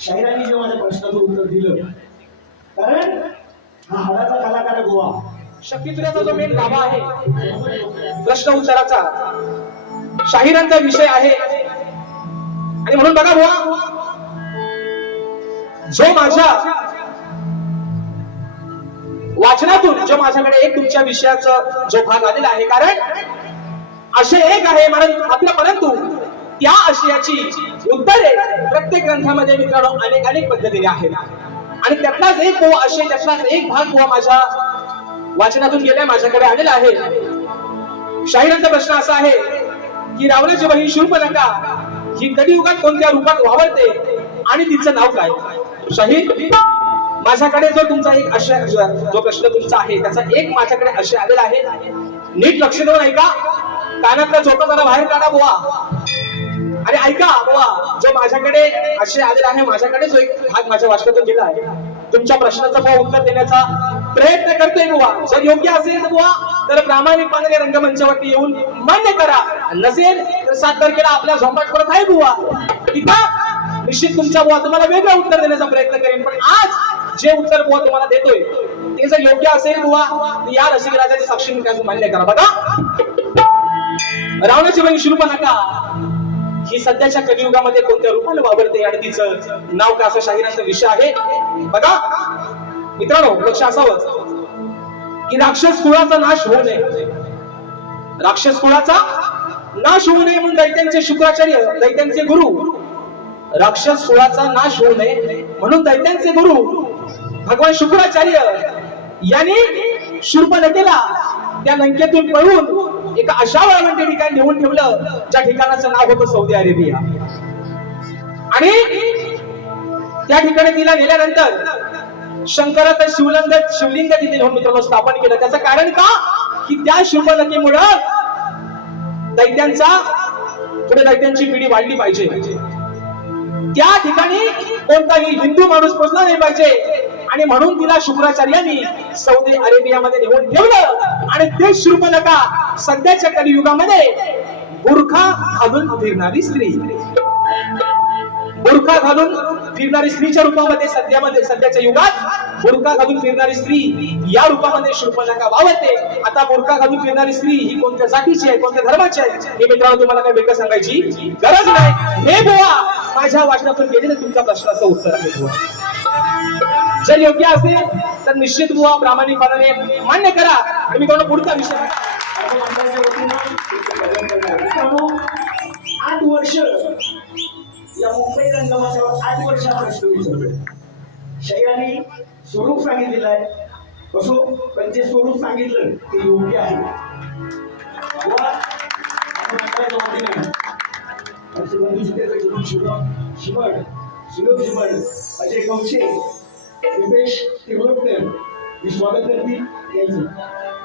शाहिरांनी जे माझ्या प्रश्नाचं उत्तर दिलं कारण हा हाडाचा कलाकार गोवा. शक्तितुऱ्याचा जो मेन गाभा आहे प्रश्न उत्तराचा शाहिरांचा विषय आहे. आणि म्हणून बघा बुवा जो माझ्या वाचनातून जो माझ्याकडे एक तुमच्या विषयाचा जो भाग आलेला आहे कारण असे एक आहे कारण मात्र परंतु त्या आशयाची उत्तरे प्रत्येक ग्रंथामध्ये मित्रांनो अनेक अनेक पद्धतीने आहेत. आणि त्यातलाच एक बुवा आशय त्यातलाच एक भाग बुवा माझ्या वाचनातून गेलाय माझ्याकडे आलेला आहे. शाहिरांचा प्रश्न असा आहे की रावणाची बहीण शिवपलंका ही कलियुगात कोणत्या रूपात वावरते आणि तिचं नाव काय? शाहीर माझ्याकडे जो तुमचा एक आशय जो प्रश्न तुमचा आहे त्याचा एक माझ्याकडे आशय आलेला आहे. नीट लक्ष देऊन ऐका. कानातला झोपा जरा बाहेर काढा बुवा. आणि ऐका बाबा जो माझ्याकडे आशय आलेला आहे माझ्याकडे जो एक भाग माझ्या वाचनातून गेला आहे तुमच्या प्रश्नाचं भाव उत्तर देण्याचा प्रयत्न करतोय बुवा. जर योग्य असेल तर बुवा तर प्रामाणिकपणाने रंगमंचावरती येऊन मान्य करा. नसेल तर सात तारखेला आपल्या झोपाट परत आहे बुवा. तिथं निश्चित तुमच्या बुवा तुम्हाला वेगळं उत्तर देण्याचा प्रयत्न करेन. पण आज जे उत्तर बुवा तुम्हाला देतोय ते जर योग्य असेल बुवा तर या रसिकराजाची साक्षी मान्य करा. बघा. रावणाची बहीण नका. ही सध्याच्या कलियुगामध्ये कोणत्या रूपाने वावरते आणि तिचं नाव का असं शाहिराचा विषय आहे? बघा. मित्रांनो लक्ष असावं. की राक्षस कुळाचा नाश होऊ नये. राक्षस कुळाचा नाश होऊ नये म्हणून दैत्यांचे शुक्राचार्य दैत्यांचे गुरु. राक्षस कुळाचा नाश होऊ नये म्हणून दैत्यांचे गुरु भगवान शुक्राचार्य यांनी शूर्पणखेला त्या लंकेतून पळून एका अशा वाळवंटी ठिकाणी नेऊन ठेवलं ज्या ठिकाणाचं नाव होतं सौदी अरेबिया. आणि त्या ठिकाणी तिला नेल्यानंतर शंकराचं शिवलिंग शिवलिंग तिथे नेऊन मित्रांनो स्थापन केलं. त्याचं कारण का? की त्या शूर्पणखेमुळं दैत्यांचा पुढे दैत्यांची पिढी वाढली पाहिजे. त्या ठिकाणी कोणताही हिंदू माणूस पोचला नाही पाहिजे. आणि म्हणून तिला शुक्राचार्यांनी सौदी अरेबियामध्ये नेऊन ठेवलं. आणि ते शूर्पणखा सध्याच्या कलियुगामध्ये बुरखा घालून फिरणारी स्त्री. बुरखा घालून फिरणारी स्त्रीच्या रूपामध्ये सध्यामध्ये सध्याच्या युगात बुरखा घालून फिरणारी स्त्री या रूपामध्ये शूर्पणखा वावरते आता बुरखा घालून फिरणारी स्त्री ही कोणत्या जातीची आहे कोणत्या धर्माची आहे? हे मित्रांनो तुम्हाला काही वेगळं सांगायची गरज नाही. हे बुवा माझ्या वाचनातून गेलेलं तुमच्या प्रश्नाचं उत्तर आहे. बुवा जर योग्य असेल तर निश्चित बुवा प्रामाणिकपणाने मान्य करा. आणि मी तुम्हाला पुढचा विषय आठ वर्ष या मुंबई रंगमाच्यावर आठ वर्ष हा प्रश्न विचारतोय. स्वरूप सांगितलेलं आहे. कसो पण जे स्वरूप सांगितलं ते योग्य आहे. बुवा, आपण मंडळाच्या अजय कवशे दिपेश तिरोडकर मी स्वागत करतील यांचं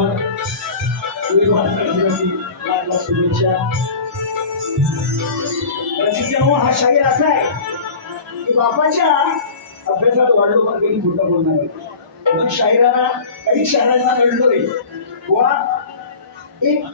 धन्यवाद लाख लाख शुभेच्छा हा शाहीर असा आहे की बापाच्या अभ्यासात वाढलो पण कधी बोलणार नाही म्हणून शाहिराला काही शहरांना घडलोय वा एक